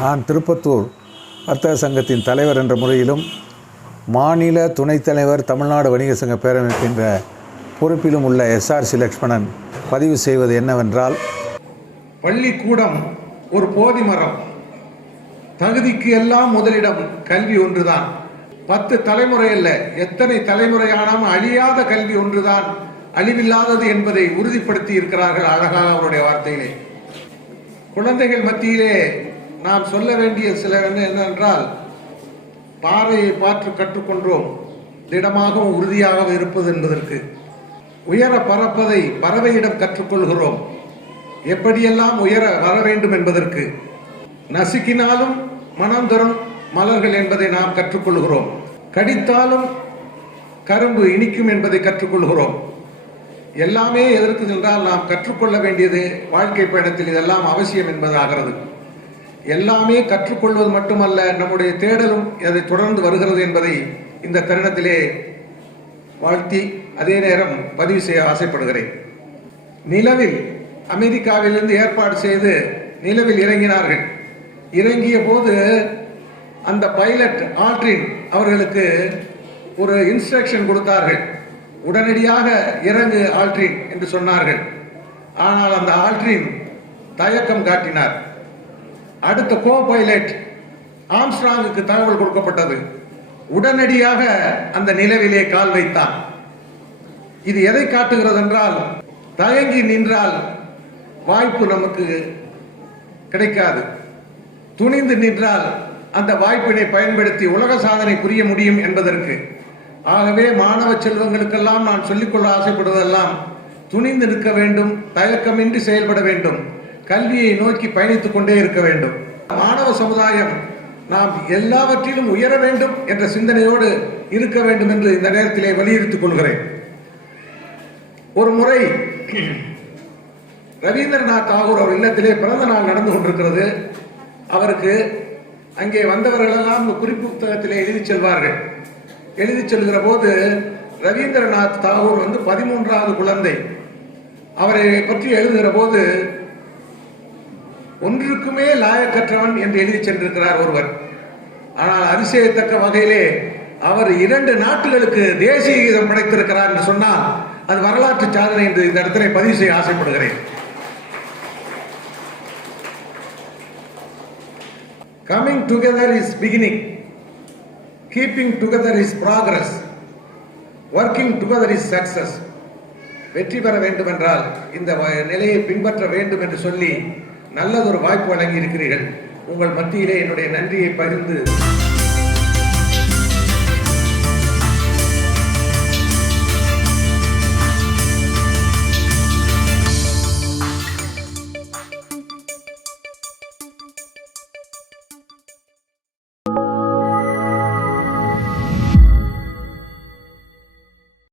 நான் திருப்பத்தூர் வர்த்தக சங்கத்தின் தலைவர் என்ற முறையிலும் மாநில துணைத் தலைவர் தமிழ்நாடு வணிக சங்க பேரமைப்பு என்ற பொறுப்பிலும் உள்ள எஸ்ஆர்சி லக்ஷ்மணன் பதிவு செய்வது என்னவென்றால், பள்ளிக்கூடம் ஒரு போதி மரம், தகுதிக்கு எல்லாம் முதலிடம் கல்வி ஒன்றுதான். 10 தலைமுறை அல்ல, எத்தனை தலைமுறையானாலும் அழியாத கல்வி ஒன்றுதான் அழிவில்லாதது என்பதை உறுதிப்படுத்தி இருக்கிறார்கள் அழகாக அவருடைய வார்த்தையிலே. குழந்தைகள் மத்தியிலே நாம் சொல்ல வேண்டிய சில என்னவென்றால், பாறையை பார்த்து கற்றுக்கொண்டோம் திடமாகவும் உறுதியாகவும் இருப்பது என்பதற்கு, உயர பறப்பதை பறவையிடம் கற்றுக்கொள்கிறோம் எப்படியெல்லாம் உயர வர வேண்டும் என்பதற்கு, நசுக்கினாலும் மனம் தரும் மலர்கள் என்பதை நாம் கற்றுக்கொள்கிறோம், கடித்தாலும் கரும்பு இனிக்கும் என்பதை கற்றுக்கொள்கிறோம். எல்லாமே எதற்கு என்றால், நாம் கற்றுக்கொள்ள வேண்டியது வாழ்க்கை பயணத்தில் இதெல்லாம் அவசியம் என்பதாகிறது. எல்லாமே கற்றுக்கொள்வது மட்டுமல்ல, நம்முடைய தேடலும் அதை தொடர்ந்து வருகிறது என்பதை இந்த தருணத்திலே வாழ்த்தி அதே நேரம் பதிவு செய்ய ஆசைப்படுகிறேன். நிலவில் அமெரிக்காவிலிருந்து ஏற்பாடு செய்து நிலவில் இறங்கினார்கள். இறங்கிய போது அந்த பைலட் ஆல்ட்ரின் அவர்களுக்கு ஒரு இன்ஸ்ட்ரக்ஷன் கொடுத்தார்கள். உடனடியாக இறங்கு ஆல்ட்ரின் என்று சொன்னார்கள். ஆனால் அந்த ஆல்ட்ரின் தயக்கம் காட்டினார். அடுத்த கோ பைலட் ஆம்ஸ்ட்ராங்குக்கு தகவல் கொடுக்கப்பட்டது. உடனடியாக அந்த நிலவிலே கால் வைத்தான். இது எதை காட்டுகிறது என்றால், தயங்கி நின்றால் வாய்ப்பு நமக்கு கிடைக்காது. துணிந்து நின்றால் அந்த வாய்ப்பினை பயன்படுத்தி உலக சாதனை புரிய முடியும் என்பதற்கு. ஆகவே மாணவ செல்வங்களுக்கெல்லாம் நான் சொல்லிக்கொள்ள ஆசைப்படுவதெல்லாம், துணிந்து நிற்க வேண்டும், தயக்கமின்றி செயல்பட வேண்டும், கல்வியை நோக்கி பயணித்துக் கொண்டே இருக்க வேண்டும். மாணவ சமுதாயம் நாம் எல்லாவற்றிலும் உயர வேண்டும் என்ற சிந்தனையோடு இருக்க வேண்டும் என்று இந்த நேரத்திலே வலியுறுத்திக் கொள்கிறேன். ஒரு முறை ரவீந்திரநாத் தாகூர் அவர் இல்லத்திலே பிறந்த நாள் நடந்து கொண்டிருக்கிறது. அவருக்கு அங்கே வந்தவர்களெல்லாம் குறிப்பு புத்தகத்திலே எழுதி செல்வார்கள். எழுதி செல்கிற போது ரவீந்திரநாத் தாகூர் 13வது குழந்தை. அவரை பற்றி எழுதுகிற போது, ஒன்றுக்குமே லாயக்கற்றவன் என்று எழுதி சென்றிருக்கிறார் ஒருவர். ஆனால் அதிசயத்தக்க வகையிலே அவர் 2 நாட்டுகளுக்கு தேசிய கீதம் படைத்திருக்கிறார் என்று சொன்னால் அது வரலாற்று சாதனை என்று இந்த இடத்திலே பதிவு செய்ய ஆசைப்படுகிறேன். Coming together is beginning, keeping together is progress, working together is success. வெற்றி பெற வேண்டும் என்றால் இந்த நிலையை பின்பற்ற வேண்டும் என்று சொல்லி நல்லதொரு வாய்ப்பு வழங்கி இருக்கிறீர்கள். உங்கள் மத்தியிலே என்னுடைய நன்றியை பகிர்ந்து